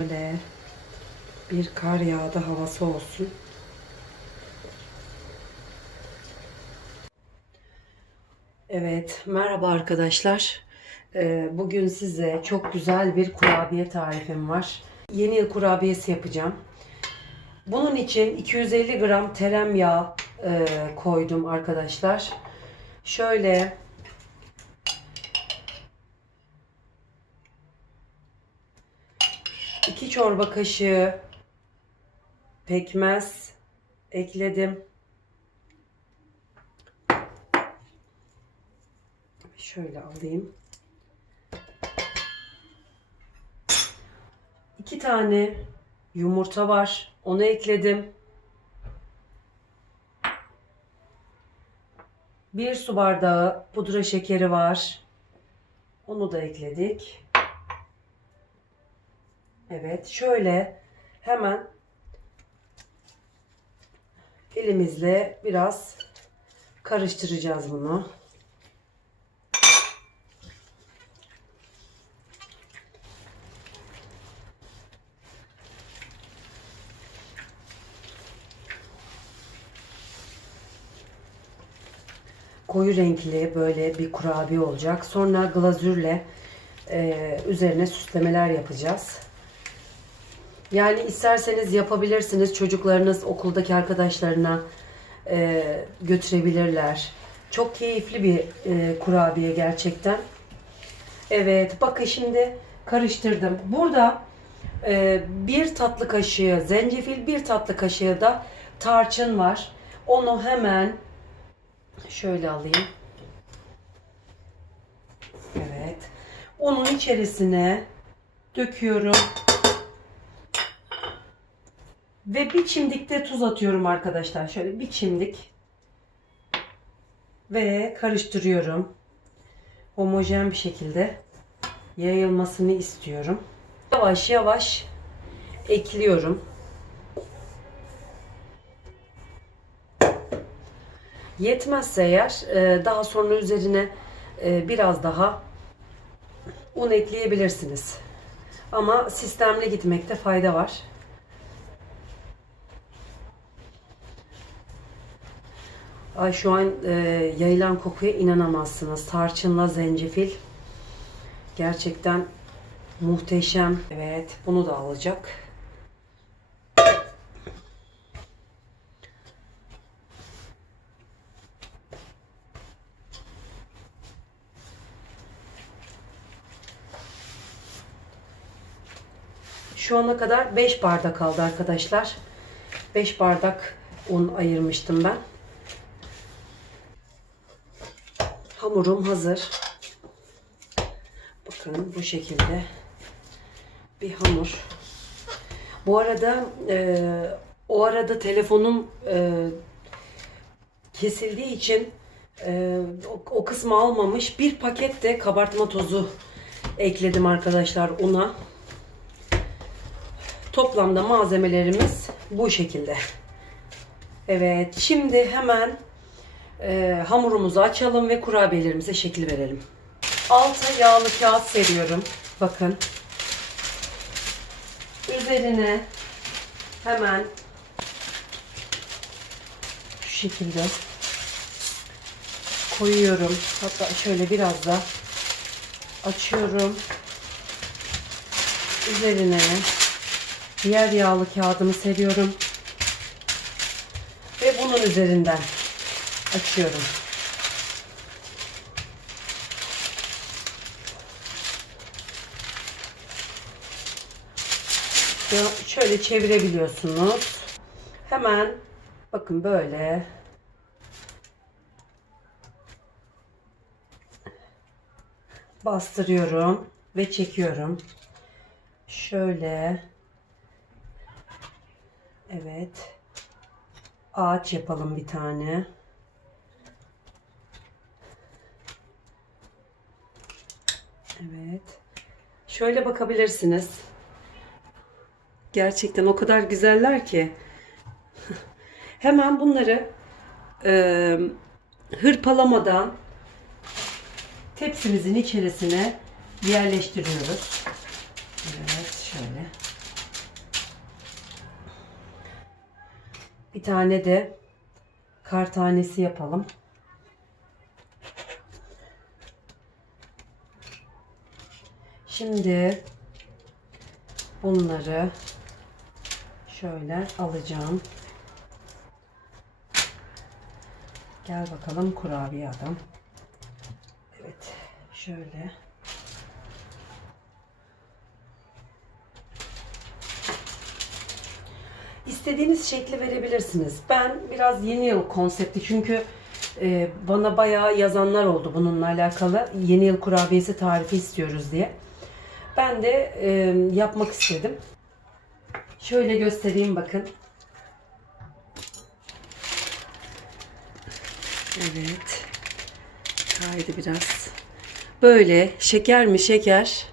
Böyle bir kar yağdı havası olsun. Evet, merhaba arkadaşlar. Ee, Bugün size çok güzel bir kurabiye tarifim var. Yeni yıl kurabiyesi yapacağım. Bunun için 250 gram tereyağı e, koydum arkadaşlar. Şöyle çorba kaşığı pekmez ekledim. Şöyle alayım. İki tane yumurta var. Onu ekledim. Bir su bardağı pudra şekeri var. Onu da ekledik. Evet, şöyle hemen elimizle biraz karıştıracağız bunu. koyu renkli böyle bir kurabiye olacak. Sonra glazürle e, üzerine süslemeler yapacağız. Yani isterseniz yapabilirsiniz. Çocuklarınız okuldaki arkadaşlarına e, götürebilirler. Çok keyifli bir e, kurabiye gerçekten. Evet bakın şimdi karıştırdım. Burada e, bir tatlı kaşığı zencefil, bir tatlı kaşığı da tarçın var. Onu hemen Şöyle alayım. Evet. Onun içerisine döküyorum. Ve bir çimdik de tuz atıyorum arkadaşlar. Şöyle bir çimdik. Ve karıştırıyorum. Homojen bir şekilde yayılmasını istiyorum. Yavaş yavaş ekliyorum. Yetmezse eğer e, daha sonra üzerine e, biraz daha un ekleyebilirsiniz. Ama sistemli gitmekte fayda var. Ay şu an e, yayılan kokuya inanamazsınız. Tarçınla zencefil gerçekten muhteşem. Evet, bunu da alacak. Şu ana kadar 5 bardak kaldı arkadaşlar. 5 bardak un ayırmıştım ben. Hamurum hazır. Bakın bu şekilde bir hamur. Bu arada e, o arada telefonum e, kesildiği için e, o, o kısmı almamış. Bir paket de kabartma tozu ekledim arkadaşlar una. Toplamda malzemelerimiz bu şekilde. Evet, şimdi hemen e, hamurumuzu açalım ve kurabiyelerimize şekil verelim. Alta yağlı kağıt seriyorum. Bakın. Üzerine hemen şu şekilde koyuyorum. Hatta şöyle biraz da açıyorum. Üzerine diğer yağlı kağıdımı seriyorum. Ve bunun üzerinden açıyorum. Şöyle çevirebiliyorsunuz. Hemen bakın böyle bastırıyorum ve çekiyorum. Şöyle Evet. Ağaç yapalım bir tane. Evet. Şöyle bakabilirsiniz. Gerçekten o kadar güzeller ki. Hemen bunları e, hırpalamadan tepsimizin içerisine yerleştiriyoruz. Evet şöyle. Bir tane de kar tanesi yapalım. Şimdi bunları şöyle alacağım. Gel bakalım kurabiye adam. Evet, şöyle. İstediğiniz şekli verebilirsiniz. Ben biraz yeni yıl konsepti çünkü e, bana bayağı yazanlar oldu bununla alakalı. Yeni yıl kurabiyesi tarifi istiyoruz diye. Ben de e, yapmak istedim. Şöyle göstereyim bakın. Evet. Kaydı biraz. Böyle şeker mi şeker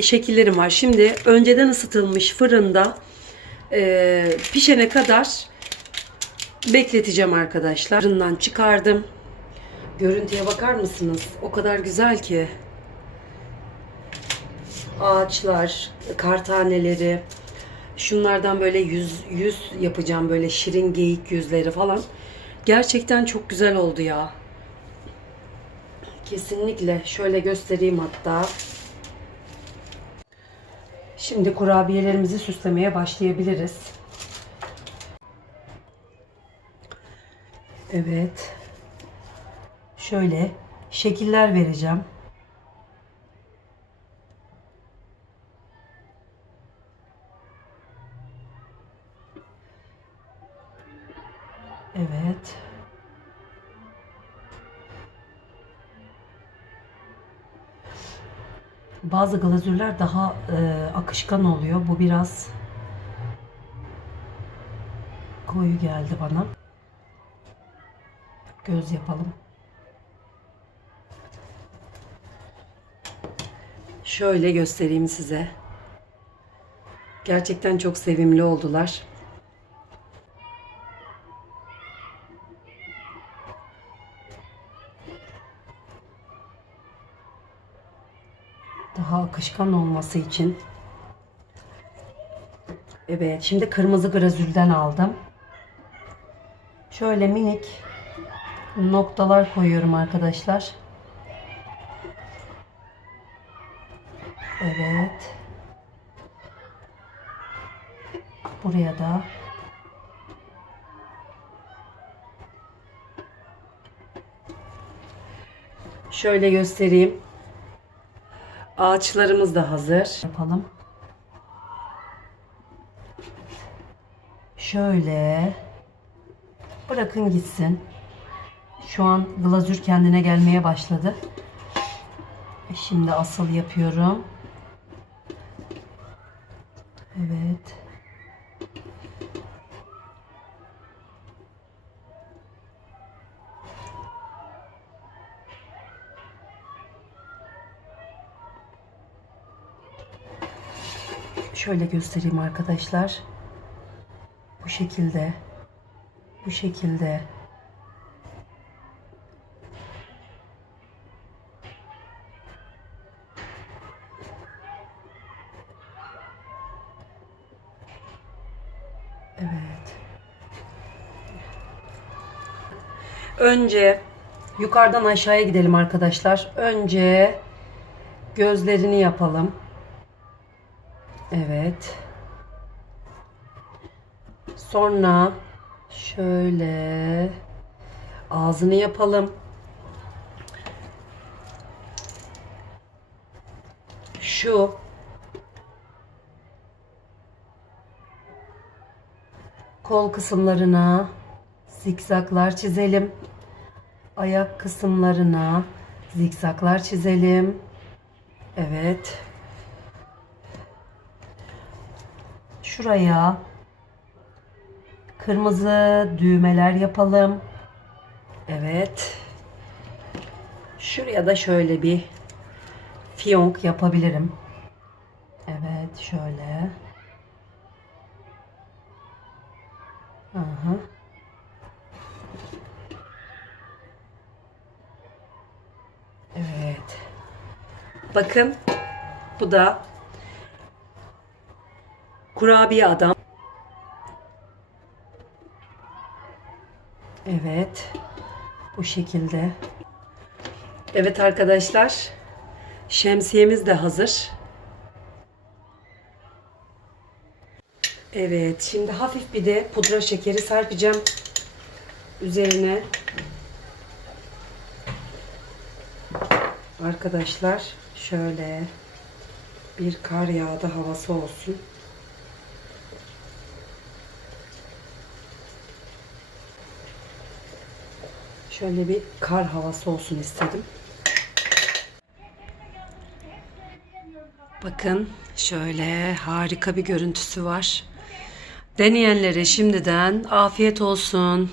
şekillerim var. Şimdi önceden ısıtılmış fırında e, pişene kadar bekleteceğim arkadaşlar. Fırından çıkardım. Görüntüye bakar mısınız? O kadar güzel ki. Ağaçlar, kar taneleri. Şunlardan böyle yüz, yüz yapacağım böyle şirin geyik yüzleri falan. Gerçekten çok güzel oldu ya. Kesinlikle. Şöyle göstereyim hatta. Şimdi kurabiyelerimizi süslemeye başlayabiliriz. Evet. Şöyle şekiller vereceğim. Evet. Bazı glazürler daha e, akışkan oluyor. Bu biraz koyu geldi bana. Göz yapalım. Şöyle göstereyim size. Gerçekten çok sevimli oldular. Akışkan olması için. Evet, şimdi kırmızı glazürden aldım. Şöyle minik noktalar koyuyorum arkadaşlar. Evet. Buraya da şöyle göstereyim. Ağaçlarımız da hazır. Yapalım. Şöyle bırakın gitsin. Şu an glazür kendine gelmeye başladı. Şimdi asıl yapıyorum. Evet. Şöyle göstereyim arkadaşlar. Bu şekilde. Bu şekilde. Evet. Önce yukarıdan aşağıya gidelim arkadaşlar. Önce gözlerini yapalım. Evet. Sonra şöyle ağzını yapalım. Şu kol kısımlarına zikzaklar çizelim. Ayak kısımlarına zikzaklar çizelim. Evet. Şuraya kırmızı düğmeler yapalım. Evet. Şuraya da şöyle bir fiyonk yapabilirim. Evet, şöyle. Aha. Evet. Bakın bu da kurabiye adam. Evet. Bu şekilde. Evet arkadaşlar. Şemsiyemiz de hazır. Evet, şimdi hafif bir de pudra şekeri serpeceğim üzerine. Arkadaşlar şöyle bir kar yağdı havası olsun. Şöyle bir kar havası olsun istedim. Bakın şöyle harika bir görüntüsü var. Deneyenlere şimdiden afiyet olsun.